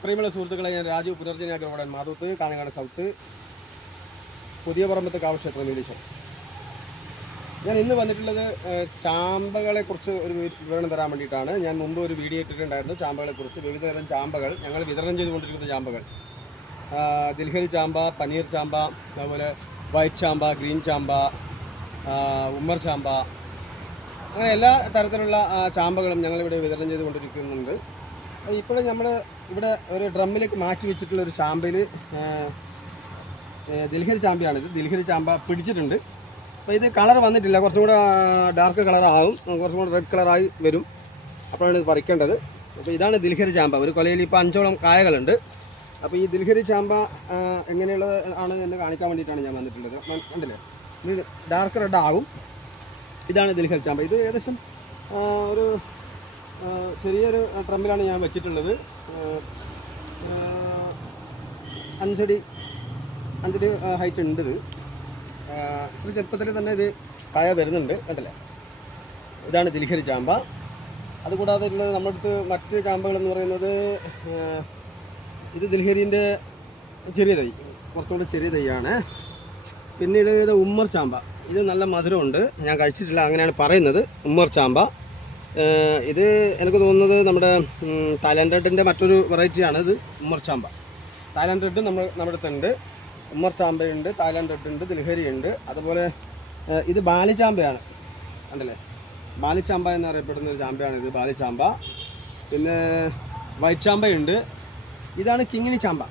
പ്രിയമുള്ള സുഹൃത്തുക്കളെ ഞാൻ രാജീവ് പുനർജന അഗ്രഹോടൻ മാതൂത്ത് കാഞ്ഞങ്ങാട് സൗത്ത് പുതിയ പറമ്പത്ത് കാവക്ഷേത്ര നിരീക്ഷം ഞാൻ ഇന്ന് വന്നിട്ടുള്ളത് ചാമ്പകളെക്കുറിച്ച് ചാമ്പകളെ കുറിച്ച് ഒരു വിവരണം തരാൻ വേണ്ടിയിട്ടാണ്. ഞാൻ മുമ്പ് ഒരു വീഡിയോ ഇട്ടിട്ടുണ്ടായിരുന്നു ചാമ്പകളെ കുറിച്ച് വിവിധ തരം ചാമ്പകൾ ഞങ്ങൾ വിതരണം ചെയ്തുകൊണ്ടിരിക്കുന്ന ചാമ്പകൾ. ദിൽഹരി ചാമ്പ പനീർ ചാമ്പ അതുപോലെ വൈറ്റ് ചാമ്പ ഗ്രീൻ ചാമ്പ ഉമ്മർ ചാമ്പ അങ്ങനെ എല്ലാ തരത്തിലുള്ള ചാമ്പകളും ഞങ്ങളിവിടെ വിതരണം ചെയ്തുകൊണ്ടിരിക്കുന്നുണ്ട്. ഇപ്പോഴും നമ്മൾ ഇവിടെ ഒരു ഡ്രമ്മിലേക്ക് മാറ്റി വെച്ചിട്ടുള്ള ഒരു ചാമ്പയിൽ ദിൽഹരി ചാമ്പയാണിത് ദിൽഹരി ചാമ്പ പിടിച്ചിട്ടുണ്ട്. അപ്പോൾ ഇത് കളർ വന്നിട്ടില്ല. കുറച്ചും കൂടെ ഡാർക്ക് കളറാകും കുറച്ചും കൂടെ റെഡ് കളറായി വരും. അപ്പോഴാണ് ഇത് പറിക്കേണ്ടത്. അപ്പോൾ ഇതാണ് ദിൽഹരി ചാമ്പ. ഒരു കൊലയിൽ ഇപ്പോൾ അഞ്ചോളം കായകളുണ്ട്. അപ്പോൾ ഈ ദിൽഹരി ചാമ്പ എങ്ങനെയുള്ളത് ആണ് എന്ന് കാണിക്കാൻ വേണ്ടിയിട്ടാണ് ഞാൻ വന്നിട്ടുള്ളത്. കണ്ടില്ലേ? ഇത് ഡാർക്ക് റെഡ് ആകും ഇതാണ് ദിൽഹരി ചാമ്പ. ഇത് ഏകദേശം ഒരു ചെറിയൊരു ട്രമ്പിലാണ് ഞാൻ വെച്ചിട്ടുള്ളത്. അഞ്ചടി അഞ്ചടി ഹൈറ്റ് ഉണ്ട് ഇത്. ഇത് ചെറുപ്പത്തിൽ തന്നെ ഇത് കായ വരുന്നുണ്ട് കണ്ടല്ലേ? ഇതാണ് ദിലിഖരി ചാമ്പ. അതുകൂടാതെ ഉള്ളത് നമ്മുടെ അടുത്ത് മറ്റ് ചാമ്പകൾ എന്ന് പറയുന്നത് ഇത് ദിൽഹരിന്റെ ചെറിയ തൈ കുറച്ചുകൂടെ ചെറിയ തൈയാണ്. പിന്നീട് ഇത് ഉമ്മർ ചാമ്പ. ഇത് നല്ല മധുരമുണ്ട്. ഞാൻ കഴിച്ചിട്ടില്ല അങ്ങനെയാണ് പറയുന്നത്. ഉമ്മർ ചാമ്പ. ഇത് എനിക്ക് തോന്നുന്നത് നമ്മുടെ തായ്ലാൻഡ് മറ്റൊരു വെറൈറ്റിയാണ് ഇത് ഉമ്മർ ചാമ്പ. തായ്ലാൻഡ് നമ്മൾ നമ്മുടെ അടുത്തുണ്ട് ഉമ്മർ ചാമ്പയുണ്ട് തായ്ലാൻഡ് റെഡ് ഉണ്ട് ദിൽഹരി ഉണ്ട്. അതുപോലെ ഇത് ബാലിചാമ്പയാണ് ഉണ്ടല്ലേ ബാലിച്ചാമ്പ എന്നറിയപ്പെടുന്ന ഒരു ചാമ്പയാണ് ഇത് ബാലിച്ചാമ്പ പിന്നെ വൈറ്റ് ചാമ്പയുണ്ട്. ഇതാണ് കിങ്ങിനി ചാമ്പ.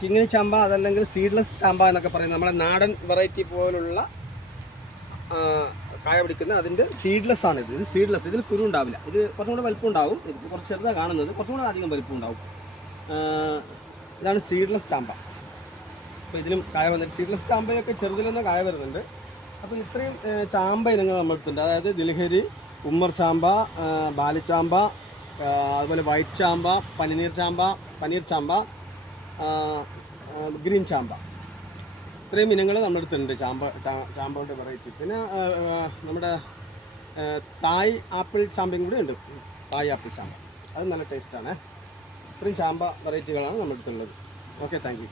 കിങ്ങിനി ചാമ്പ അതല്ലെങ്കിൽ സീഡ്ലെസ് ചാമ്പ എന്നൊക്കെ പറയുന്നത് നമ്മുടെ നാടൻ വെറൈറ്റി പോലുള്ള കായ പിടിക്കുന്ന അതിന്റെ സീഡ്ലെസ് ആണ് ഇത്. സീഡ്ലെസ് ഇതിൽ കുരു ഉണ്ടാവില്ല. ഇത് കുറച്ചും കൂടെ വലിപ്പം ഉണ്ടാവും. ഇത് കുറച്ച് ചെറുതാണ് കാണുന്നത്. കുറച്ചും കൂടെ അധികം വലിപ്പം ഉണ്ടാവും. ഇതാണ് സീഡ്ലെസ് ചാമ്പ. അപ്പോൾ ഇതിലും കായ വന്നിട്ട് സീഡ്ലെസ് ചാമ്പയൊക്കെ ചെറുതിൽ കായ വരുന്നുണ്ട്. അപ്പോൾ ഇത്രയും ചാമ്പ ഇനങ്ങൾ നമ്മളെടുത്തുണ്ട് അതായത് ദിലഹരി ഉമ്മർ ചാമ്പ ബാലിച്ചാമ്പ അതുപോലെ വൈറ്റ് ചാമ്പ പനിനീർ ചാമ്പ പനീർ ചാമ്പ ഗ്രീൻ ചാമ്പ. ഇത്രയും ഇനങ്ങൾ നമ്മുടെ അടുത്തുണ്ട്. ചാമ്പ ചാമ്പകളുടെ വെറൈറ്റി പിന്നെ നമ്മുടെ തായ് ആപ്പിൾ ചാമ്പയും കൂടി ഉണ്ട്. തായ് ആപ്പിൾ ചാമ്പ. അത് നല്ല ടേസ്റ്റാണ് ഇത്രയും ചാമ്പ വെറൈറ്റികളാണ് നമ്മുടെ അടുത്തുള്ളത്. Okay thank you